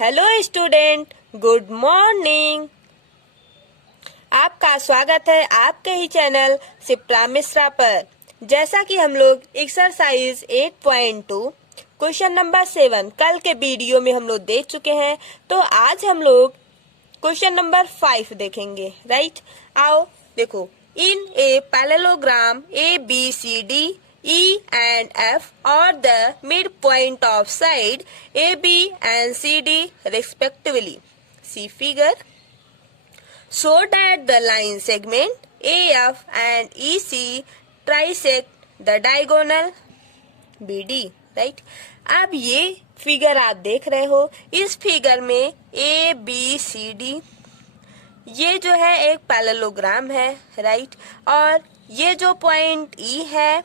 Hello student, good morning. आपका स्वागत है आपके ही चैनल सिप्रा मिश्रा पर। जैसा कि हम लोग एक्सरसाइज 8.2 क्वेश्चन नंबर 7 कल के वीडियो में हम लोग देख चुके हैं, तो आज हम लोग क्वेश्चन नंबर 5 देखेंगे। राइट, आओ देखो। In a parallelogram ABCD E and F are the midpoint of side AB and CD respectively. See figure. So that the line segment AF and EC trisect the diagonal BD. Right, अब ये figure आप देख रहे हो। इस figure में ABCD ये जो है एक पैरेललोग्राम है। राइट, और ये जो पॉइंट E है,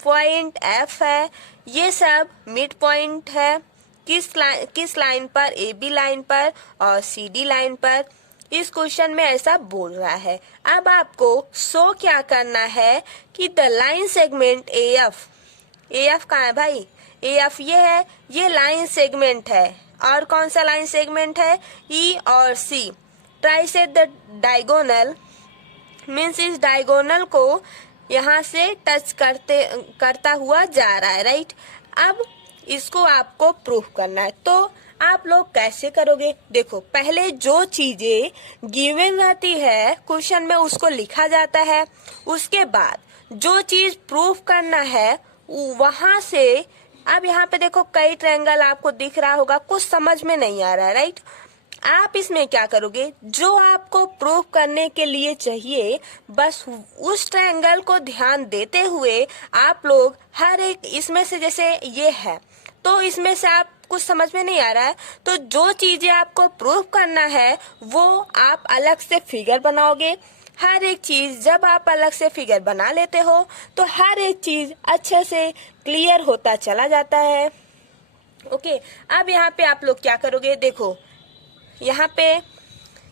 पॉइंट F है, ये सब मिड पॉइंट है। किस लाइन पर? AB लाइन पर और CD लाइन पर। इस क्वेश्चन में ऐसा बोल रहा है। अब आपको शो क्या करना है कि द लाइन सेगमेंट AF कहाँ है भाई? AF ये है, ये लाइन सेगमेंट है। और कौन सा लाइन सेगमेंट है? E और C ट्राइसेट द डायगोनल, मीन्स इस डायगोनल को यहाँ से टच करता हुआ जा रहा है। राइट, अब इसको आपको प्रूफ करना है। तो आप लोग कैसे करोगे? देखो, पहले जो चीजें गिवन रहती है क्वेश्चन में उसको लिखा जाता है। उसके बाद जो चीज प्रूफ करना है वहां से, अब यहाँ पे देखो कई ट्रायंगल आपको दिख रहा होगा, कुछ समझ में नहीं आ रहा है। राइट, आप इसमें क्या करोगे? जो आपको प्रूफ करने के लिए चाहिए बस उस ट्रायंगल को ध्यान देते हुए आप लोग हर एक, इसमें से जैसे ये है तो इसमें से आप कुछ समझ में नहीं आ रहा है तो जो चीजें आपको प्रूफ करना है वो आप अलग से फिगर बनाओगे। हर एक चीज जब आप अलग से फिगर बना लेते हो तो हर एक चीज अच्छे से क्लियर होता चला जाता है। ओके, अब यहाँ पे आप लोग क्या करोगे? देखो, यहाँ पे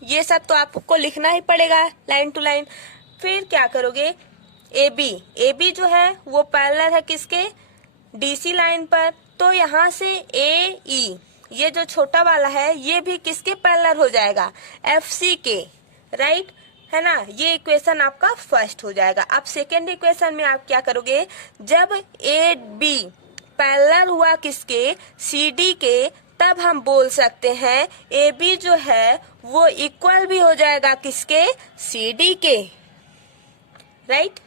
ये सब तो आपको लिखना ही पड़ेगा लाइन टू लाइन। फिर क्या करोगे? AB जो है वो पैरेलल है किसके? DC लाइन पर। तो यहाँ से AE ये जो छोटा वाला है ये भी किसके पैरेलल हो जाएगा? FC के। राइट, है ना? ये इक्वेशन आपका फर्स्ट हो जाएगा। अब सेकेंड इक्वेशन में आप क्या करोगे? जब AB पैरेलल हुआ किसके? CD के, तब हम बोल सकते हैं AB जो है वो इक्वल भी हो जाएगा किसके? CD के। राइट,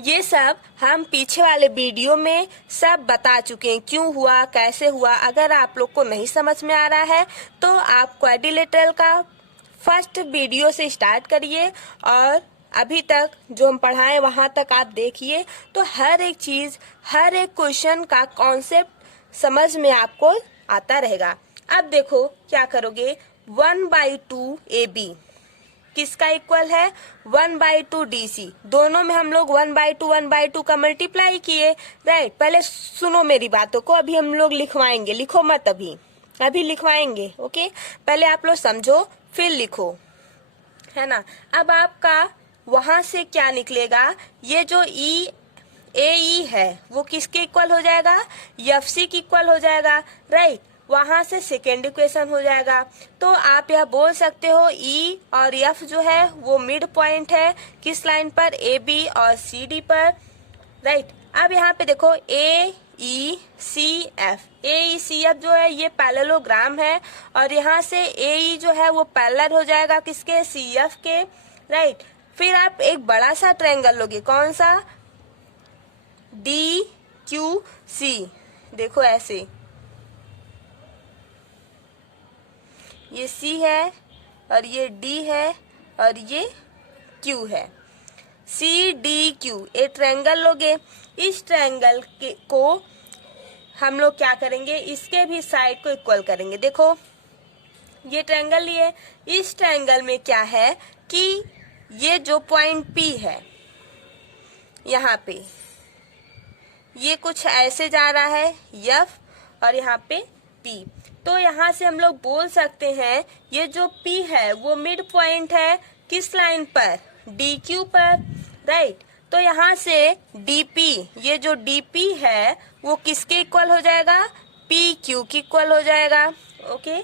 ये सब हम पीछे वाले वीडियो में सब बता चुके हैं, क्यों हुआ, कैसे हुआ। अगर आप लोग को नहीं समझ में आ रहा है तो आप क्वाड्रिलेटरल का फर्स्ट वीडियो से स्टार्ट करिए और अभी तक जो हम पढ़ाएं वहां तक आप देखिए, तो हर एक चीज, हर एक क्वेश्चन का कॉन्सेप्ट समझ में आपको आता रहेगा। अब देखो क्या करोगे? 1/2 AB किसका इक्वल है? 1/2 DC। दोनों में हम लोग 1/2 का मल्टीप्लाई किए। राइट, पहले सुनो मेरी बातों को, अभी हम लोग लिखवाएंगे, लिखो मत अभी लिखवाएंगे। ओके, पहले आप लोग समझो फिर लिखो, है ना? अब आपका वहां से क्या निकलेगा? ये जो AE है वो किसके इक्वल हो जाएगा? FC की इक्वल हो जाएगा। राइट, वहां से सेकेंड इक्वेशन हो जाएगा। तो आप यह बोल सकते हो E और F जो है वो मिड पॉइंट है किस लाइन पर? AB और CD पर। राइट, अब यहाँ पे देखो AECF जो है ये पैरेललोग्राम है और यहाँ से AE जो है वो पैरेलल हो जाएगा किसके? CF के। राइट, फिर आप एक बड़ा सा ट्रायंगल लोगे, कौन सा? DQC। देखो ऐसे, ये C है और ये D है और ये Q है। CDQ एक ट्रायंगल लोगे। इस ट्रायंगल को हम लोग क्या करेंगे? इसके भी साइड को इक्वल करेंगे। देखो, ये ट्रायंगल लिए, इस ट्रायंगल में क्या है कि ये जो पॉइंट P है यहाँ पे, ये कुछ ऐसे जा रहा है F और यहाँ पे P। तो यहाँ से हम लोग बोल सकते हैं ये जो P है वो मिड पॉइंट है किस लाइन पर? DQ पर। राइट, तो यहाँ से DP, ये जो DP है वो किसके इक्वल हो जाएगा? PQ की इक्वल हो जाएगा। ओके,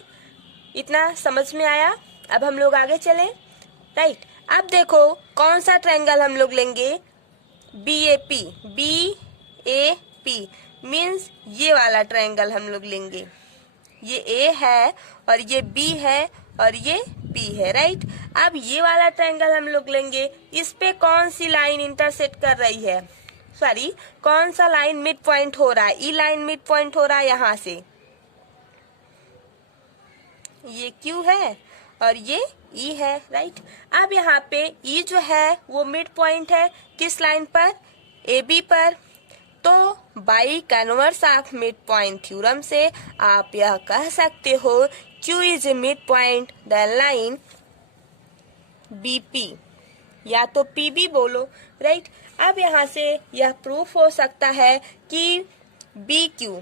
इतना समझ में आया। अब हम लोग आगे चलें, राइट। अब देखो कौन सा ट्रायंगल हम लोग लेंगे, BAP, BAP मीन्स ये वाला ट्रायंगल हम लोग लेंगे। ये A है और ये B है और ये P है, राइट। अब ये वाला ट्रायंगल हम लोग लेंगे, इस पे कौन सी लाइन इंटरसेक्ट कर रही है, सॉरी कौन सा लाइन मिड पॉइंट हो रहा है, ई लाइन मिड पॉइंट हो रहा है यहाँ से, ये Q है और ये E है, राइट। अब यहाँ पे E जो है वो मिड पॉइंट है किस लाइन पर, AB पर। तो by converse of mid point theorem से आप यह कह सकते हो Q is a mid point the line BP, या तो PB बोलो, राइट। अब यहाँ से यह प्रूफ हो सकता है कि BQ,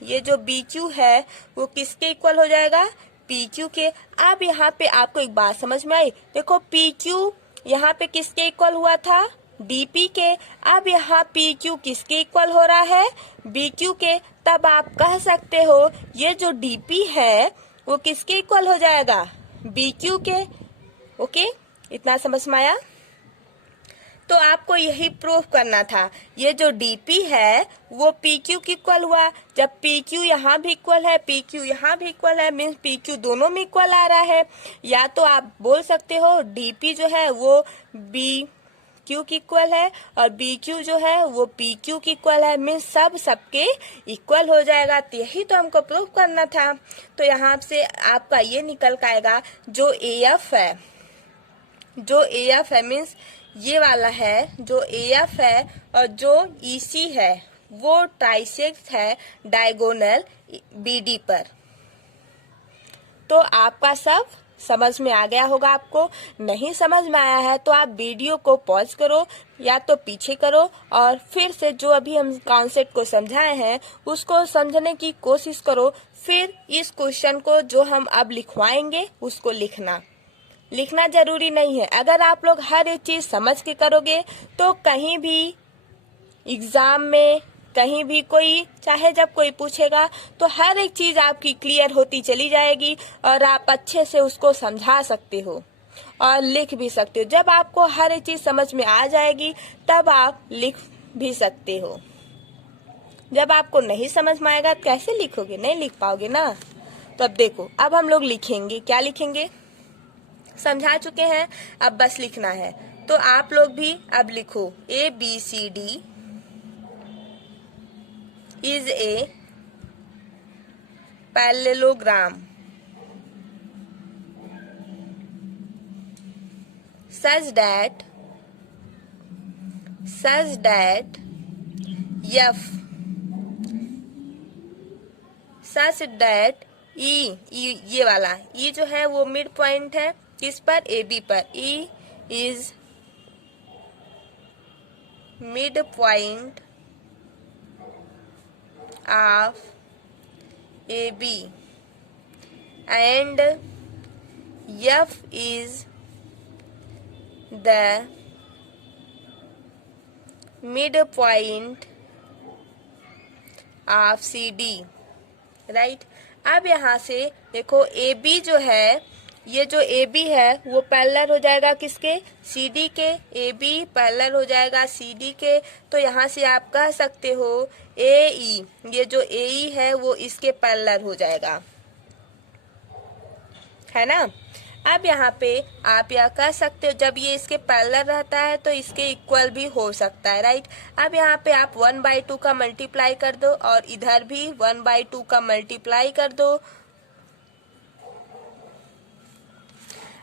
ये जो BQ है वो किसके इक्वल हो जाएगा, PQ के। अब यहाँ पे आपको एक बात समझ में आई, देखो PQ यहाँ पे किसके इक्वल हुआ था, DP के। अब यहाँ PQ किसके इक्वल हो रहा है, BQ के। तब आप कह सकते हो ये जो DP है वो किसके इक्वल हो जाएगा, BQ के। ओके, इतना समझ में आया। तो आपको यही प्रूफ करना था, ये जो DP है वो PQ की इक्वल हुआ। जब PQ यहाँ भी इक्वल है, PQ यहाँ भी इक्वल है, मीन्स PQ दोनों में इक्वल आ रहा है। या तो आप बोल सकते हो DP जो है वो BQ की इक्वल है और BQ जो है वो PQ की इक्वल है, मीन्स सब सबके इक्वल हो जाएगा। तो यही तो हमको प्रूफ करना था। तो यहाँ से आपका ये निकल के आएगा जो AF है, जो AF है मीन्स ये वाला है, जो AF है और जो EC है वो ट्राइसेक्ट है डायगोनल BD पर। तो आपका सब समझ में आ गया होगा। आपको नहीं समझ में आया है तो आप वीडियो को पॉज करो या तो पीछे करो और फिर से जो अभी हम कॉन्सेप्ट को समझाए हैं उसको समझने की कोशिश करो। फिर इस क्वेश्चन को जो हम अब लिखवाएंगे उसको लिखना जरूरी नहीं है। अगर आप लोग हर एक चीज समझ के करोगे तो कहीं भी एग्जाम में, कहीं भी कोई चाहे जब कोई पूछेगा तो हर एक चीज आपकी क्लियर होती चली जाएगी और आप अच्छे से उसको समझा सकते हो और लिख भी सकते हो। जब आपको हर एक चीज समझ में आ जाएगी तब आप लिख भी सकते हो। जब आपको नहीं समझ में आएगा तो कैसे लिखोगे, नहीं लिख पाओगे ना। तो अब देखो, अब हम लोग लिखेंगे, क्या लिखेंगे, समझा चुके हैं, अब बस लिखना है। तो आप लोग भी अब लिखो, ABCD is a parallelogram such that E ये वाला E जो है वो मिड पॉइंट है किस पर, AB पर। E is mid point of AB and F is the midpoint of CD, right. अब यहाँ से देखो AB जो है, ये जो AB है वो पैरेलल हो जाएगा किसके, CD के। AB पैरेलल हो जाएगा CD के। तो यहाँ से आप कह सकते हो AE, ये जो AE है वो इसके पैरेलल हो जाएगा, है ना। अब यहाँ पे आप यह कह सकते हो जब ये इसके पैरेलल रहता है तो इसके इक्वल भी हो सकता है, राइट। अब यहाँ पे आप 1/2 का मल्टीप्लाई कर दो और इधर भी 1/2 का मल्टीप्लाई कर दो।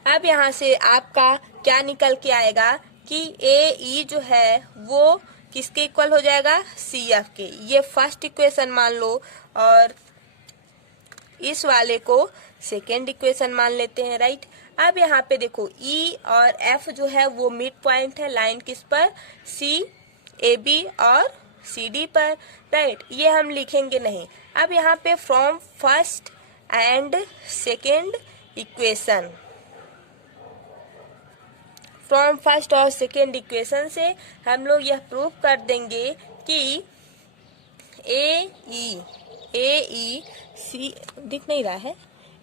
अब यहाँ से आपका क्या निकल के आएगा कि AE जो है वो किसके इक्वल हो जाएगा, CF के। ये फर्स्ट इक्वेशन मान लो और इस वाले को सेकेंड इक्वेशन मान लेते हैं, राइट। अब यहाँ पे देखो E और F जो है वो मिड पॉइंट है लाइन किस पर, AB और CD पर, राइट। ये हम लिखेंगे नहीं। अब यहाँ पे from first and second equation, from first और सेकेंड इक्वेशन से हम लोग यह प्रूव कर देंगे कि AE C दिख नहीं रहा है,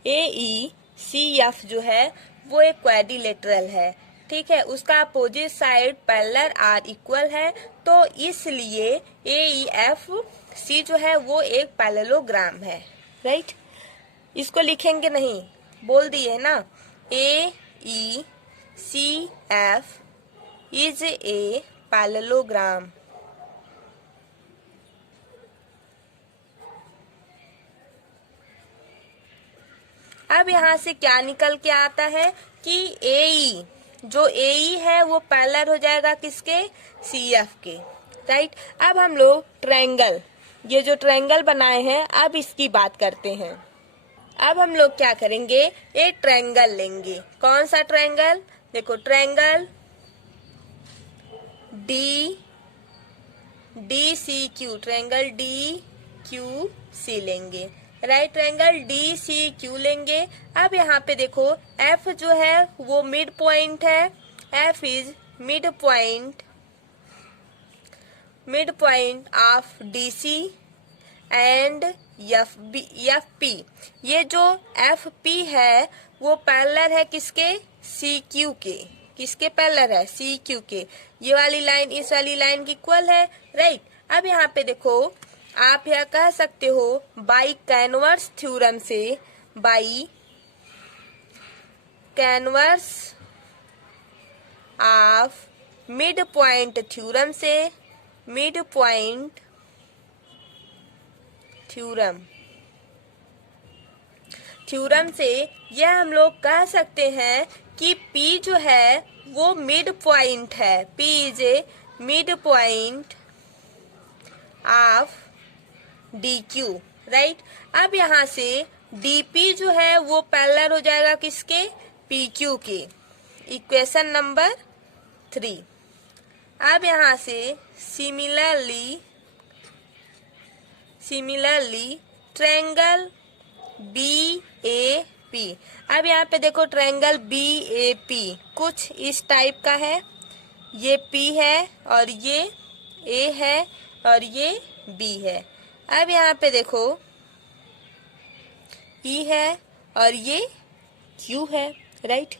ए ई सी एफ जो है वो एक क्वाड्रिलेटरल है, ठीक है, उसका opposite side parallel are equal है, तो इसलिए ए ई एफ सी जो है वो एक पैरेललोग्राम है, राइट। इसको लिखेंगे नहीं, बोल दिए ना, A E C F is a parallelogram. अब यहाँ से क्या निकल के आता है कि ए जो ए है वो पैरेलल हो जाएगा किसके, सी एफ के, राइट। अब हम लोग ट्रायंगल, ये जो ट्रायंगल बनाए हैं, अब इसकी बात करते हैं। अब हम लोग क्या करेंगे, एक ट्रायंगल लेंगे। कौन सा ट्रायंगल, देखो triangle D D C Q, triangle D Q C लेंगे, right. Triangle D C Q लेंगे। अब यहाँ पे देखो एफ जो है वो मिड पॉइंट है, F is mid point of D C and F P, ये जो एफ पी है वो पैरेलल है किसके, सी क्यू के, किसके पैरेलल है, सी क्यू के। ये वाली लाइन इस वाली लाइन की इक्वल है, राइट। अब यहाँ पे देखो आप यह कह सकते हो बाई कैनवर्स थ्योरम से, by converse of mid point theorem से, मिड पॉइंट थ्योरम से यह हम लोग कह सकते हैं कि P जो है वो मिड पॉइंट है, P is a mid point of DQ, right. अब यहाँ से DP जो है वो पैरेलल हो जाएगा किसके, PQ के, इक्वेशन नंबर 3। अब यहाँ से सिमिलरली ट्रायंगल BAP, अब यहाँ पे देखो ट्रायंगल BAP कुछ इस टाइप का है, ये P है और ये A है और ये B है। अब यहाँ पे देखो E है और ये Q है, राइट।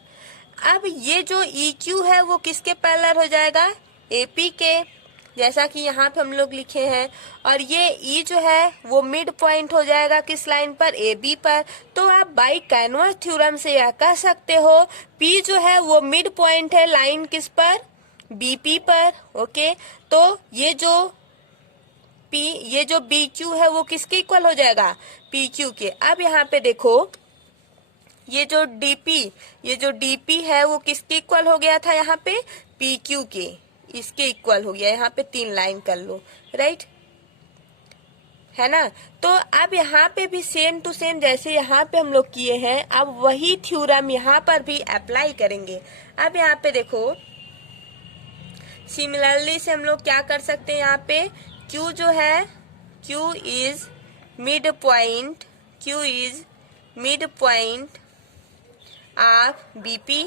अब ये जो EQ है वो किसके पैरेलल हो जाएगा, AP के, जैसा कि यहाँ पे हम लोग लिखे हैं। और ये E जो है वो मिड पॉइंट हो जाएगा किस लाइन पर, AB पर। तो आप बाई कैनवर्स थ्योरम से यह कह सकते हो P जो है वो मिड पॉइंट है लाइन किस पर, BP पर, ओके। तो ये जो BQ है वो किसके इक्वल हो जाएगा, PQ के। अब यहाँ पे देखो ये जो DP है वो किसके इक्वल हो गया था, यहाँ पे PQ के, इसके इक्वल हो गया। यहाँ पे 3 लाइन कर लो, राइट, है ना। तो अब यहाँ पे भी सेम टू सेम जैसे यहाँ पे हम लोग किए हैं, अब वही थ्योरम यहाँ पर भी अप्लाई करेंगे। अब यहाँ पे देखो सिमिलरली से हम लोग क्या कर सकते हैं, यहाँ पे Q जो है, Q is mid point of BP।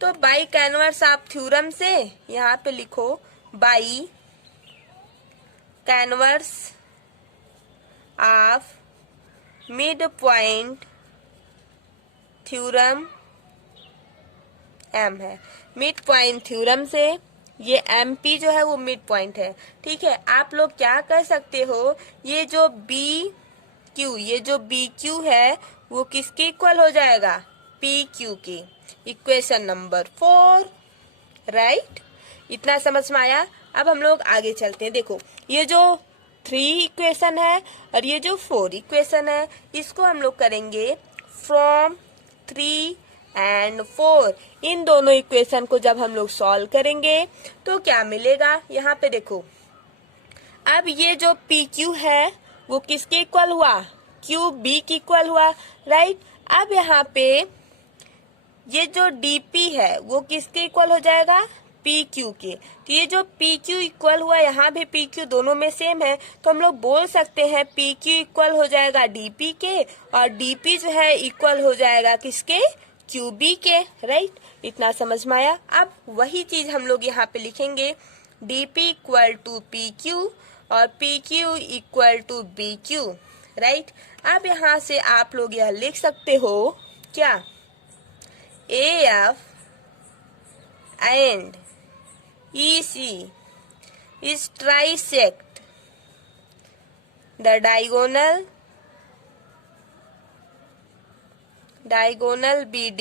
तो बाई कैनवर्स ऑफ थ्योरम से यहाँ पे लिखो by converse of mid point theorem M है, मिड पॉइंट थ्योरम से ये MP जो है वो मिड पॉइंट है, ठीक है। आप लोग क्या कर सकते हो, ये जो BQ है वो किसके इक्वल हो जाएगा, PQ के, इक्वेशन नंबर 4, राइट। इतना समझ में आया। अब हम लोग आगे चलते हैं। देखो ये जो 3 इक्वेशन है और ये जो 4 इक्वेशन है, इसको हम लोग करेंगे फ्रॉम 3 and 4। इन दोनों इक्वेशन को जब हम लोग सॉल्व करेंगे तो क्या मिलेगा, यहाँ पे देखो अब ये जो PQ है वो किसके इक्वल हुआ, QB के इक्वल हुआ, राइट। अब यहाँ पे ये जो DP है वो किसके इक्वल हो जाएगा, PQ के। तो ये जो PQ इक्वल हुआ, यहाँ भी PQ दोनों में सेम है, तो हम लोग बोल सकते हैं PQ इक्वल हो जाएगा DP के और DP जो है इक्वल हो जाएगा किसके, QB के, राइट। इतना समझ में आया। अब वही चीज हम लोग यहाँ पे लिखेंगे, DP इक्वल टू PQ और PQ equal to BQ, right. अब यहाँ से आप लोग यह लिख सकते हो क्या, AF and EC is trisect the diagonal BD,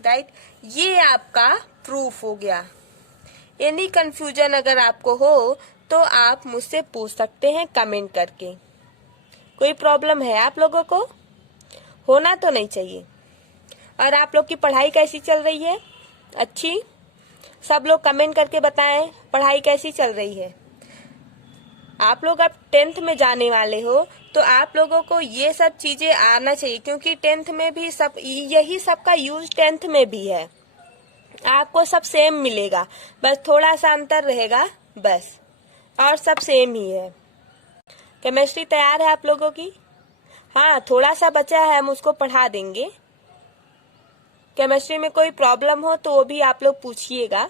right. ये आपका प्रूफ हो गया। एनी कंफ्यूजन अगर आपको हो तो आप मुझसे पूछ सकते हैं कमेंट करके। कोई प्रॉब्लम है आप लोगों को? होना तो नहीं चाहिए। और आप लोग की पढ़ाई कैसी चल रही है? अच्छी? सब लोग कमेंट करके बताएं पढ़ाई कैसी चल रही है। आप लोग अब 10th में जाने वाले हो तो आप लोगों को ये सब चीजें आना चाहिए, क्योंकि 10th में भी सब यही सब का यूज 10th में भी है। आपको सब सेम मिलेगा, बस थोड़ा सा अंतर रहेगा बस, और सब सेम ही है। केमिस्ट्री तैयार है आप लोगों की? हाँ, थोड़ा सा बचा है, हम उसको पढ़ा देंगे। केमिस्ट्री में कोई प्रॉब्लम हो तो वो भी आप लोग पूछिएगा।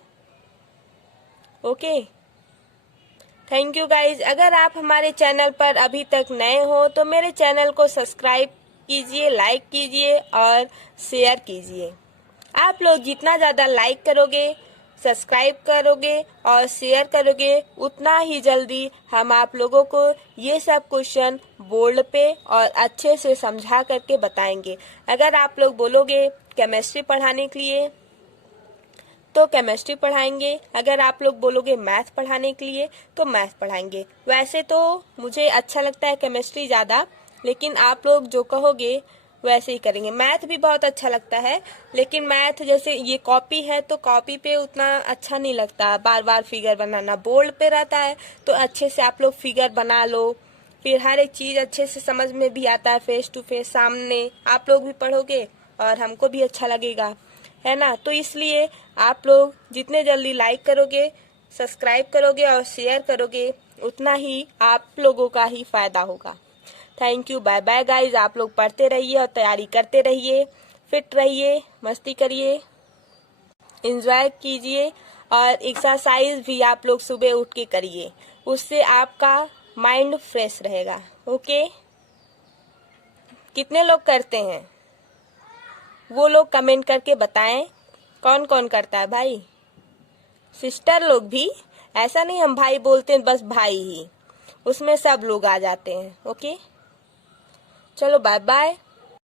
Okay, thank you guys. अगर आप हमारे चैनल पर अभी तक नए हो तो मेरे चैनल को सब्सक्राइब कीजिए, लाइक कीजिए और शेयर कीजिए। आप लोग जितना ज़्यादा लाइक करोगे, सब्सक्राइब करोगे और शेयर करोगे, उतना ही जल्दी हम आप लोगों को ये सब क्वेश्चन बोर्ड पे और अच्छे से समझा करके बताएंगे। अगर आप लोग बोलोगे केमिस्ट्री पढ़ाने के लिए तो केमिस्ट्री पढ़ाएंगे, अगर आप लोग बोलोगे मैथ पढ़ाने के लिए तो मैथ पढ़ाएंगे। वैसे तो मुझे अच्छा लगता है केमिस्ट्री ज़्यादा, लेकिन आप लोग जो कहोगे वैसे ही करेंगे। मैथ भी बहुत अच्छा लगता है, लेकिन मैथ जैसे ये कॉपी है तो कॉपी पे उतना अच्छा नहीं लगता, बार बार फिगर बनाना। बोर्ड पे रहता है तो अच्छे से आप लोग फिगर बना लो, फिर हर एक चीज़ अच्छे से समझ में भी आता है, फेस टू फेस सामने आप लोग भी पढ़ोगे और हमको भी अच्छा लगेगा, है ना। तो इसलिए आप लोग जितने जल्दी लाइक करोगे, सब्सक्राइब करोगे और शेयर करोगे, उतना ही आप लोगों का ही फायदा होगा। Thank you, bye bye guys. आप लोग पढ़ते रहिए और तैयारी करते रहिए, फिट रहिए, मस्ती करिए, एंजॉय कीजिए और एक्सरसाइज भी आप लोग सुबह उठ के करिए, उससे आपका माइंड फ्रेश रहेगा। ओके, कितने लोग करते हैं वो लोग कमेंट करके बताएं। कौन कौन करता है भाई? सिस्टर लोग भी? ऐसा नहीं हम भाई बोलते हैं बस भाई ही, उसमें सब लोग आ जाते हैं। ओके, चलो बाय बाय।